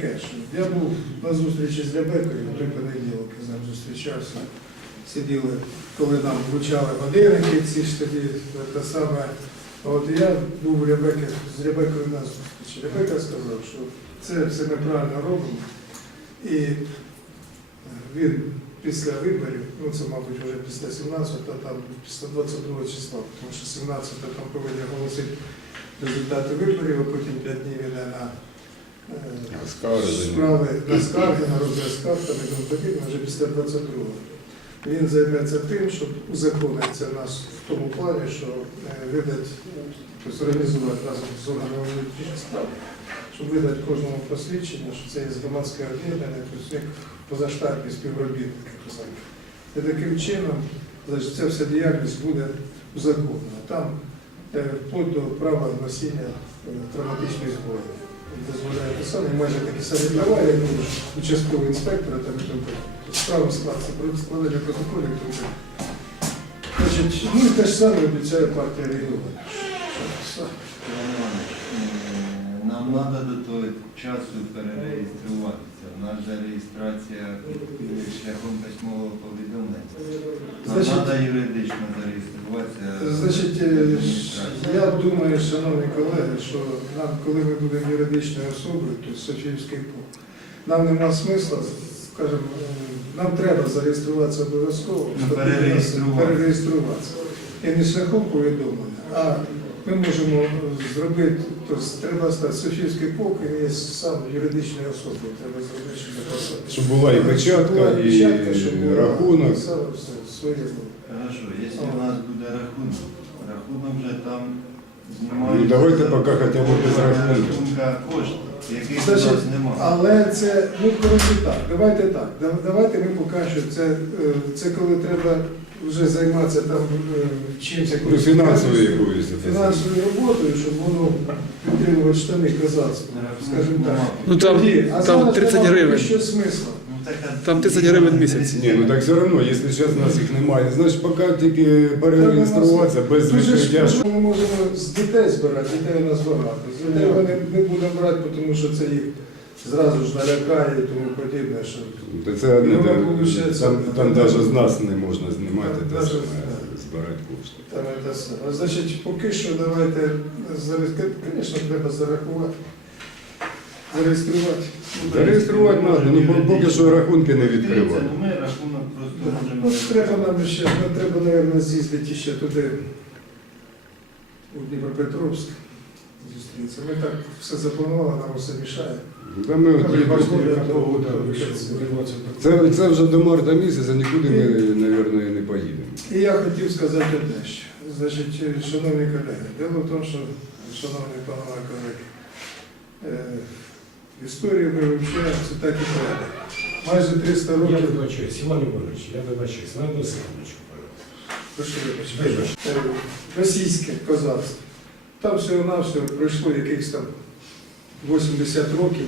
Таке, що Я був на зустрічі з Рябекою, той понеділок з ним зустрічався. Сиділи, коли нам вручали годинники, ці ж тоді те саме. От я був Рябеки, з Рябекою на зустрічі. Рябека сказав, що це все ми правильно робимо. І е, він після виборів, ну це, мабуть, вже після 17-го, там після 22 числа, тому що 17-го там повинні оголосити результати виборів, а потім 5 днів іде на. Справи на скарги, на розгляд скарг там і тому подібне, вже після 22-го. Він займеться тим, щоб узакониться нас в тому плані, що е, видать, тобто організувати разом з органами внутрішніх справ, щоб видати кожному посвідчення, що це є громадське об'єднання, тобто як позаштатні співробітники. І таким чином, значить, ця вся діяльність буде узаконена. Там е, вплоть до права носіння е, травматичної зброї. Дозволяє саме, майже такі самі права, як у участкового інспектора там і тому. Справа складці, складання протоколів. і тому. Значить, ну і те ж саме обіцяє партія регіону. Нам треба до того часу перереєструватися. У нас же реєстрація шляхом письмового повідомлення. Значить- треба юридично зареєструватися. Значить, е, я думаю, шановні колеги, що нам, коли ми будемо юридичною особою, то Софіївський ПУ, нам нема смисла, скажімо, е, нам треба зареєструватися обов'язково, Ну, щоб перереєструватися. перереєструватися. І не шляхом повідомлення, а ми можемо зробити, тобто треба стати Софіївський ПОК є сам юридичною особою, треба зробити, щоб написати. Щоб була і печатка, Була і печатка, щоб була рахунок. саме все, своє було. Хорошо, якщо у нас буде рахунок, рахунок вже там знімають. Ну, давайте поки хоча б без рахунку. рахунка кошти, яких у Значить, нас немає. Але це, ну коротше так, давайте так. да- Давайте ми поки що це, е, це коли треба вже займатися там е, чимось Ну, якоюсь фінансовою якоюсь. фінансовою роботою, щоб воно підтримувати штани козацтва. Скажімо так. Ну там, Тоді, а там зараз 30 нема гривень. Що смисла? Ну, Там 30 гривень в місяць. Ні, ну так все одно, якщо зараз нас їх немає, значить поки тільки перереєструватися без Ми ж відкриття. ми ж не можемо з дітей збирати, дітей у нас багато. З дітей ми не, не будемо брати, тому що це їх зразу ж налякає і тому подібне. Що... Та Це одне, Ну, виходить, там, там там- навіть з нас не можна знімати, саме, збирати кошти. Там це саме. Значить, поки що давайте зареєструвати, звісно, треба зарахувати. Зареєструвати. Зареєструвати треба, ну бо- поки що рахунки не Дивіться, ну, Ми рахунок просто Ну, можемо. треба нам ще, ну, треба, мабуть, з'їздити ще туди, у Дніпропетровськ, зустрітися. Ми так все запланували, нам усе мішає. Та ми от- Це, це вже до марта місяця, нікуди ми, мабуть, і не поїдемо. І я хотів сказати одне ще. Значить, шановні колеги, дело в тому, що, шановні панове колеги, е, історію ми вивчаємо, це так і треба. Майже 300 років. Я вибачаюсь, Іван Іванович, я вибачаюсь, на одну секундочку. Прошу вибачення. Е, Російське козацтво. Там всього-навсього пройшло якихось там 80 років,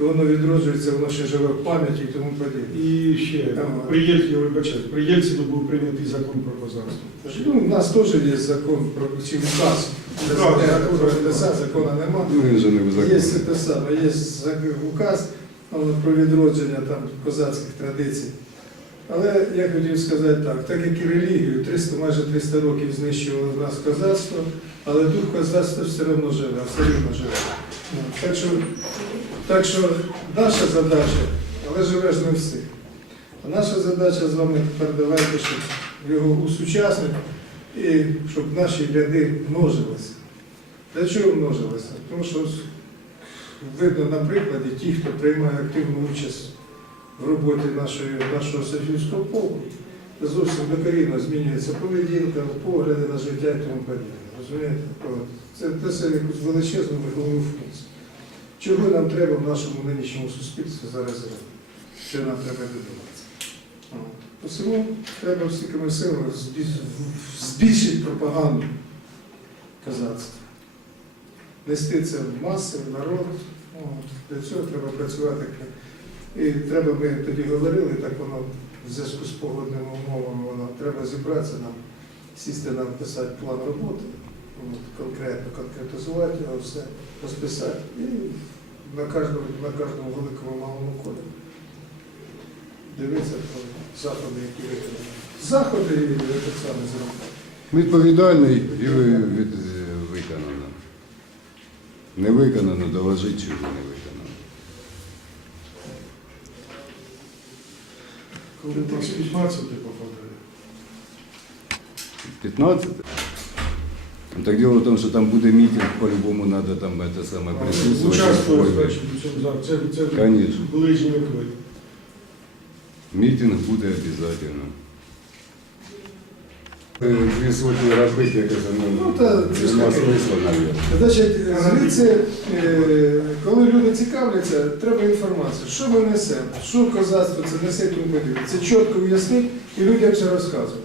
і воно відроджується, воно ще живе в пам'яті і тому подібне. І ще при Єльці, я вибачаю, при Єльцину був прийнятий закон про козацтво. Ну, у нас теж є закон про чи указ. Про НДСА, закону немає. Ну, він же не Є те саме, є зак- указ але про відродження там козацьких традицій. Але я хотів сказати так, так як і релігію, 300, майже 300 років знищувало в нас козацтво, але дух козацтва все одно живе, все рівно живе. Ну, Так що, так що наша задача, але живе ж не всіх. А наша задача з вами тепер давайте, щоб його усучаснити і щоб наші ряди множилися. Для чого множилися? Тому що видно на прикладі ті, хто приймає активну участь в роботі нашої, нашого Софійського полку, зовсім докорінно змінюється поведінка, погляди на життя і тому подібне. Розумієте? Це несе якусь величезну виховну функцію. Чого нам треба в нашому нинішньому суспільстві зараз робити? Що нам треба? От. Тому треба всікими силами збільшити пропаганду казацтва нести це в маси, в народ. Для цього треба працювати. І треба, ми тоді говорили, так воно в зв'язку з погодними умовами, воно треба зібратися нам, сісти нам писати план роботи, от, конкретно конкретизувати його все, розписати і на кожному, на кожному великому малому колі. Дивитися про заходи, які виконані. Заходи і так само зробити. Відповідальний і ви- від, виконано. Не виконано, доложить, чого не виконано. Коли з 15 попадає. 15? Ну, Так дело в том, что там буде митинг, по-любому надо там это самое присутствовать. Участвує, Ой, значить, у цьому. Це, це Конечно. ближній оклик. Мітинг буде. Е, Дві сотні робити, як це, Ну, ну, та, це ж нема таке. смисла, мабуть. Значить, звідси, е, коли люди цікавляться, треба інформація. Що ми несемо, що козацтво це несе і тому подібне. Це чітко уяснити і людям це розказувати.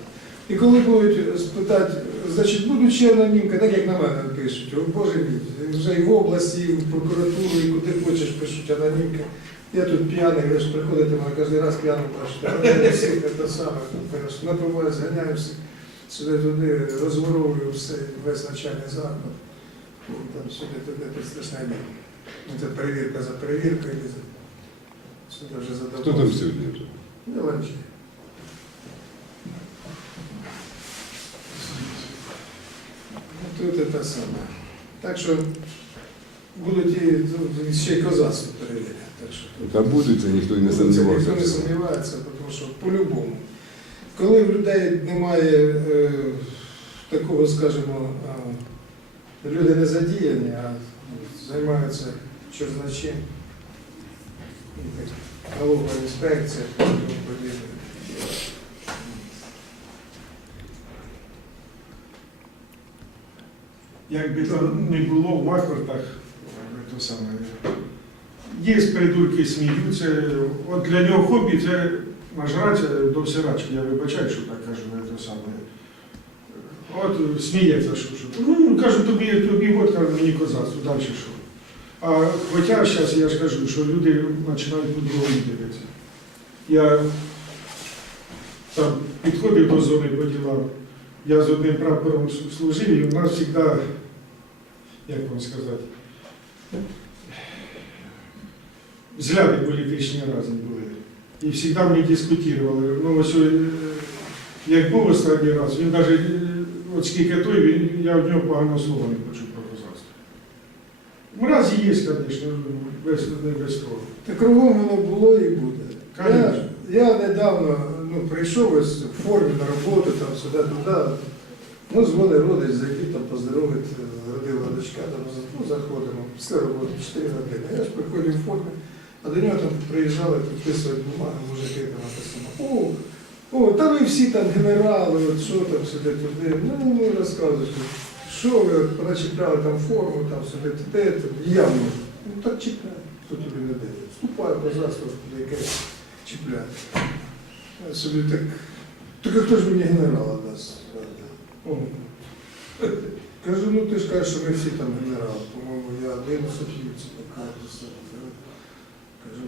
І коли будуть спитати, значить, будуть ще анонімка, так як на мене пишуть, о Боже мій, вже і в області, і в прокуратуру, і куди хочеш пишуть анонімки. Я тут п'яний, ви ж приходите мене кожен раз п'яним. Я всіх те саме, напиваю, зганяюся сюди туди, розворовую все, весь навчальний заклад. Ну, Там сюди туди це страшне діло. Ну, Це перевірка за перевіркою. Сюди вже за Хто там сьогодні? Я ланчі. Ну, Тут те саме. Так що будуть і ще й козацтво перевіряти. Та будуть, це ніхто і не це сумнівався. Ніхто не сумнівається, тому що по-любому. Коли в людей немає е, такого, скажімо, е, люди не задіяні, а займаються чорночим, налогова інспекція тому подібне. Як би там не було в Махвартах, то саме. Є придурки сміються. От для нього хобі це нажратися до всирачки. Я вибачаю, що так кажу, не те саме. От сміється, що, що. Ну, кажу, тобі, тобі от мені козацтво, далі що. А хоча зараз я ж кажу, що люди починають по-другому дивитися. Я там підходив до зони по ділам. Я з одним прапором служив, і у нас завжди, як вам сказати, взгляди політичні різні були. І завжди ми дискутували. Ну, ось, е, як був останній раз, він навіть, от скільки той, він, я в нього поганого слова не почув про козацтво. Мразі є, звісно, без, не без того. Та кругом воно було і буде. Я, я недавно ну, прийшов в формі на роботу, там сюди туди. Ну, дзвонить родич, зайти там поздоровити, родила дочка, там, ну, заходимо, після роботи 4 години. Я ж приходив в формі, а до нього там приїжджали підписувати бумаги, мужики там написано. О, о, та ви всі там генерали, от що там сюди туди. Ну, ну розказуєш, що ви от, поначіпляли там форму, там сюди туди, туди. я можу. Ну так чіпляй, хто тобі не дає. Вступаю в козацтво, якесь чіпляє. Я собі так. Так хто ж мені генерала. Кажу, ну ти ж кажеш, що ми всі там генерали. По-моєму, я один у Софіївці, така все. Кажу,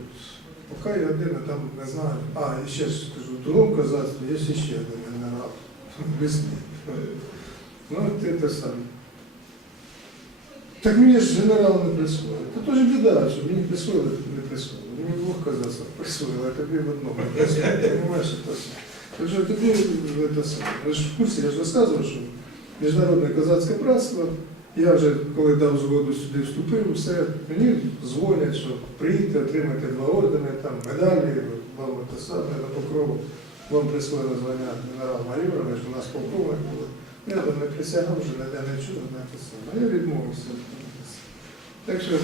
поки я один, а там не знаю. А, і ще ж кажу, в другому козацтві є ще один генерал. Весні. Ну, ти те саме. Так мені ж генерал не присвоїли. Та то ж біда, що мені присвоїли, не присвоїли. Мені двох козацтвах присвоїли, а тобі в одному присвоїли. Понимаєш, що це? Так те саме. Ви ж в курсі, я ж розказував, що Міжнародне козацьке братство, я вже коли дав згоду сюди вступив, все, мені дзвонять, що приїдьте, отримайте два ордени, там медалі, вам те саме на покрову, вам присвоєно звання генерал-майора, ви ж у нас полковник були. Я там не присягав вже, ніде не чув, не саме. А я відмовився. Так що,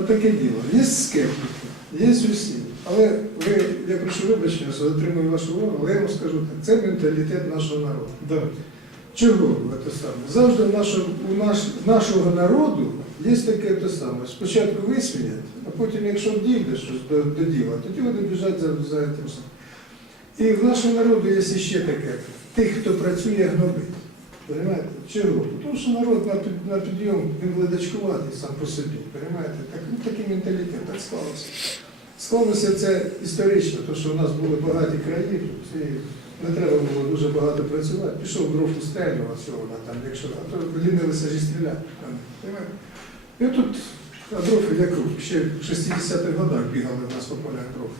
отаке діло. Є скептики, є усі. Але ви, я прошу вибачення, що затримую вашу увагу, але я вам скажу так, це менталітет нашого народу. Да. Чого це саме? Завжди в нашому, у наш, нашого народу є таке те саме. Спочатку висміять, а потім, якщо дійде щось до, до діла, тоді вони біжать за, за тим самим. І в нашому народу є ще таке. Тих, хто працює, гнобить. Понимаєте? Чого? Тому що народ на, на підйом він ледачкуватий сам по собі. Понимаєте? Так, ну, такий менталітет, так склалося. Склалося це історично, тому що у нас були багаті країни, і не треба було дуже багато працювати. Пішов дров у стелю, а всього вона там, якщо а то лінилися зі стріляти. І тут А дров, як ще в 60-х годах бігали в нас по полях дров.